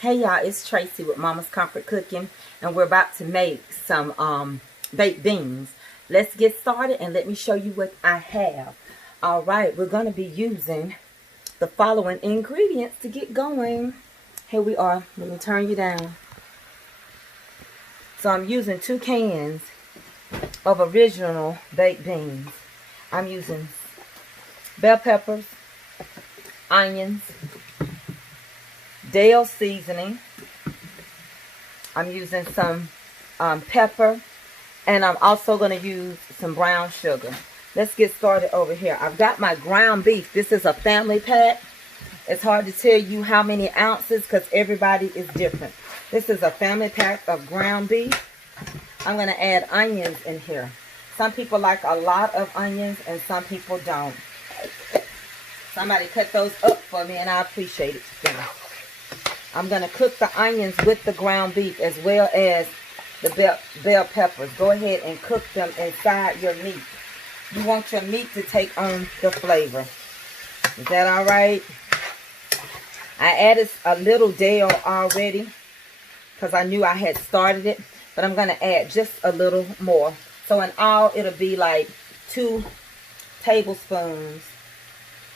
Hey y'all, it's Tracy with Mama's Comfort Cooking, and we're about to make some baked beans. Let's get started and let me show you what I have. Alright, we're going to be using the following ingredients to get going. Here we are. Let me turn you down. So I'm using 2 cans of original baked beans. I'm using bell peppers, onions, Dale seasoning. I'm using some pepper, and I'm also going to use some brown sugar. Let's get started over here. I've got my ground beef. This is a family pack. It's hard to tell you how many ounces because everybody is different. This is a family pack of ground beef. I'm going to add onions in here. Some people like a lot of onions and some people don't. Somebody cut those up for me and I appreciate it. I'm going to cook the onions with the ground beef as well as the bell peppers. Go ahead and cook them inside your meat. You want your meat to take on the flavor. Is that all right? I added a little Dale already because I knew I had started it. But I'm going to add just a little more. So in all, it'll be like 2 tablespoons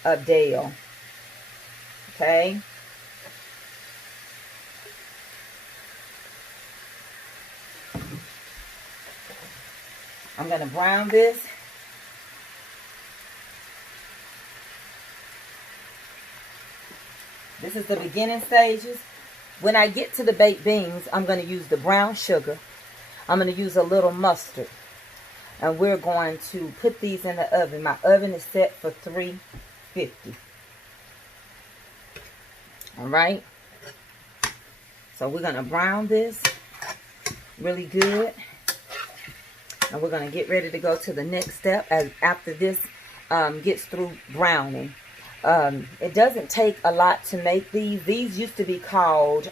of Dale. Okay? I'm going to brown this. This is the beginning stages. When I get to the baked beans, I'm going to use the brown sugar. I'm going to use a little mustard. And we're going to put these in the oven. My oven is set for 350. Alright? So we're going to brown this really good. And we're going to get ready to go to the next step after this gets through browning. It doesn't take a lot to make these. These used to be called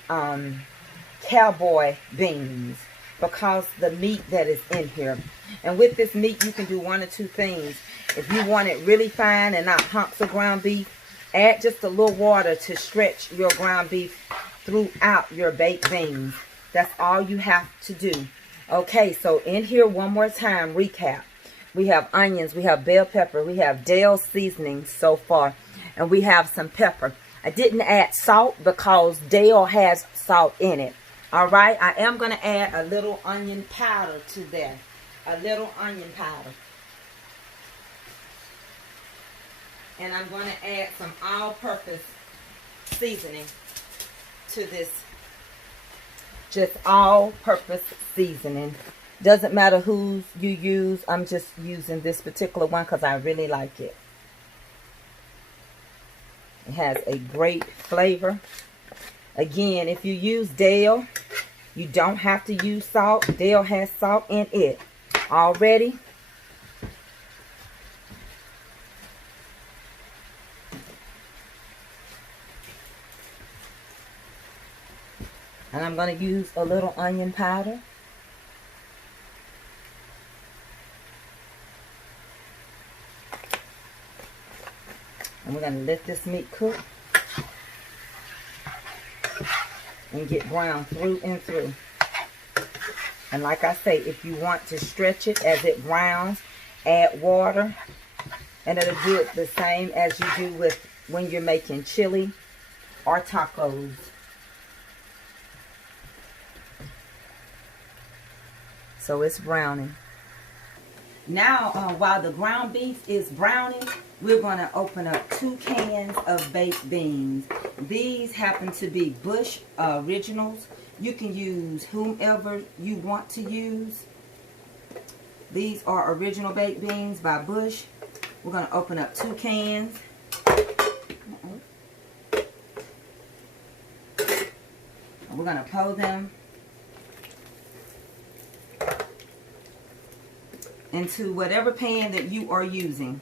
cowboy beans because the meat that is in here. And with this meat, you can do 1 or 2 things. If you want it really fine and not hunks of ground beef, add just a little water to stretch your ground beef throughout your baked beans. That's all you have to do. Okay, so in here one more time, recap. We have onions, we have bell pepper, we have Dale seasoning so far, and we have some pepper. I didn't add salt because Dale has salt in it. Alright, I am going to add a little onion powder to that. A little onion powder. And I'm going to add some all-purpose seasoning to this. Just all-purpose seasoning. Doesn't matter whose you use. I'm just using this particular one because I really like it. It has a great flavor. Again, if you use Dale, you don't have to use salt. Dale has salt in it already. And I'm going to use a little onion powder. And we're going to let this meat cook and get brown through and through. And like I say, if you want to stretch it as it browns, add water. And it'll do it the same as you do with when you're making chili or tacos. So it's browning. Now, while the ground beef is browning, we're going to open up 2 cans of baked beans. These happen to be Bush Originals. You can use whomever you want to use. These are original baked beans by Bush. We're going to open up 2 cans. We're going to pour them into whatever pan that you are using.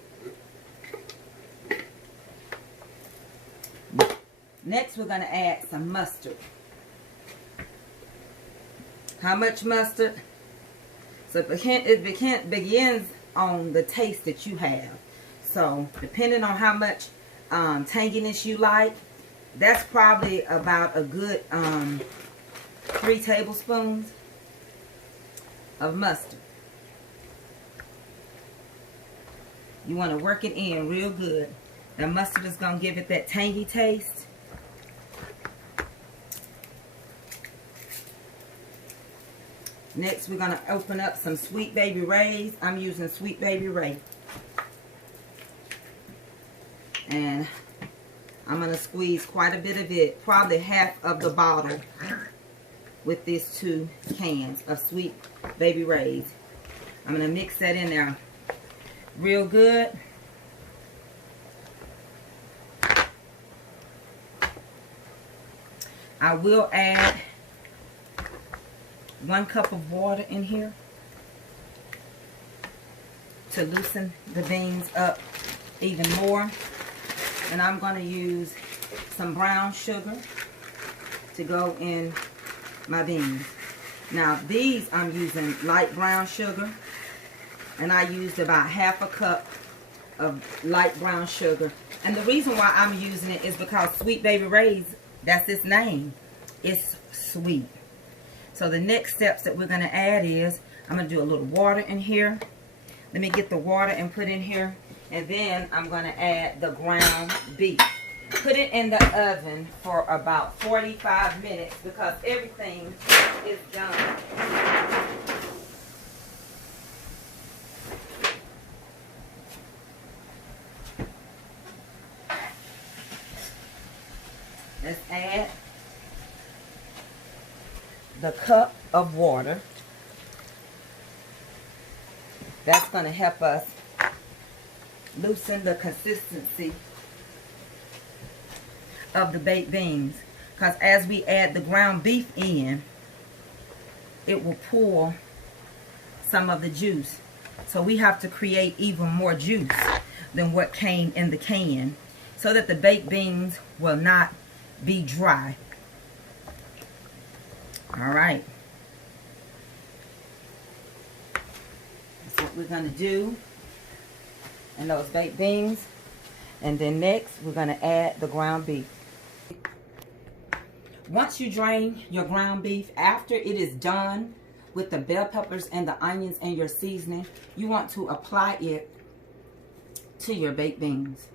Next, we're going to add some mustard. How much mustard? So it begins on the taste that you have. So depending on how much tanginess you like, that's probably about a good 3 tablespoons of mustard. You want to work it in real good. The mustard is going to give it that tangy taste. Next, we're going to open up some Sweet Baby Ray's. I'm using Sweet Baby Ray. And I'm going to squeeze quite a bit of it, probably half of the bottle, with these 2 cans of Sweet Baby Ray's. I'm going to mix that in there real good. I will add 1 cup of water in here to loosen the beans up even more. And I'm going to use some brown sugar to go in my beans. Now these I'm using light brown sugar, and I used about half a cup of light brown sugar. And the reason why I'm using it is because Sweet Baby Ray's, that's its name, it's sweet. So the next steps that we're going to add is, I'm going to do a little water in here. Let me get the water and put in here. And then I'm going to add the ground beef. Put it in the oven for about 45 minutes because everything is done. Let's add the cup of water. That's going to help us loosen the consistency of the baked beans, because as we add the ground beef in, it will pour some of the juice. So we have to create even more juice than what came in the can so that the baked beans will not be dry. All right. That's what we're going to do in those baked beans. And then next, we're going to add the ground beef. Once you drain your ground beef, after it is done with the bell peppers and the onions and your seasoning, you want to apply it to your baked beans.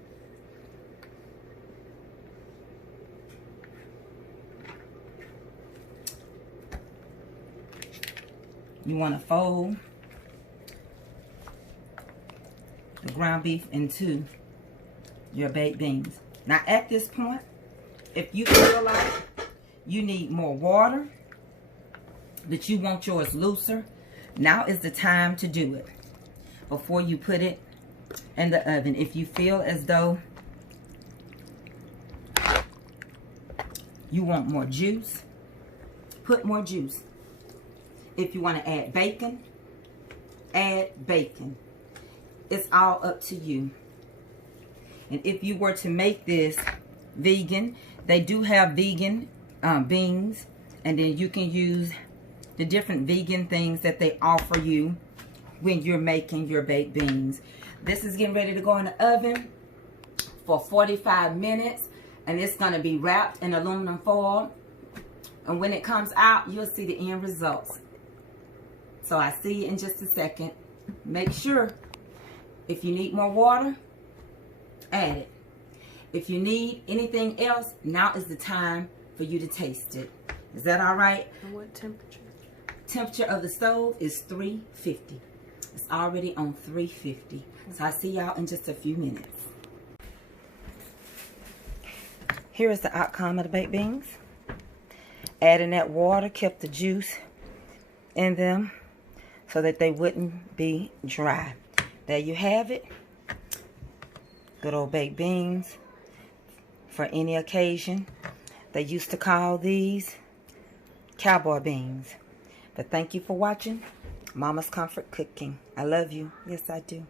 You want to fold the ground beef into your baked beans. Now at this point, if you feel like you need more water, that you want yours looser, now is the time to do it before you put it in the oven. If you feel as though you want more juice, put more juice. If you want to add bacon, add bacon. It's all up to you. And if you were to make this vegan, they do have vegan beans, and then you can use the different vegan things that they offer you when you're making your baked beans. This is getting ready to go in the oven for 45 minutes, and it's going to be wrapped in aluminum foil. And when it comes out, you'll see the end results. So I see you in just a second. Make sure, if you need more water, add it. If you need anything else, now is the time for you to taste it. Is that all right? And what temperature? Temperature of the stove is 350. It's already on 350. So I see y'all in just a few minutes. Here is the outcome of the baked beans. Adding that water kept the juice in them so that they wouldn't be dry. There you have it. Good old baked beans for any occasion. They used to call these cowboy beans. But thank you for watching Mama's Comfort Cooking. I love you. Yes, I do.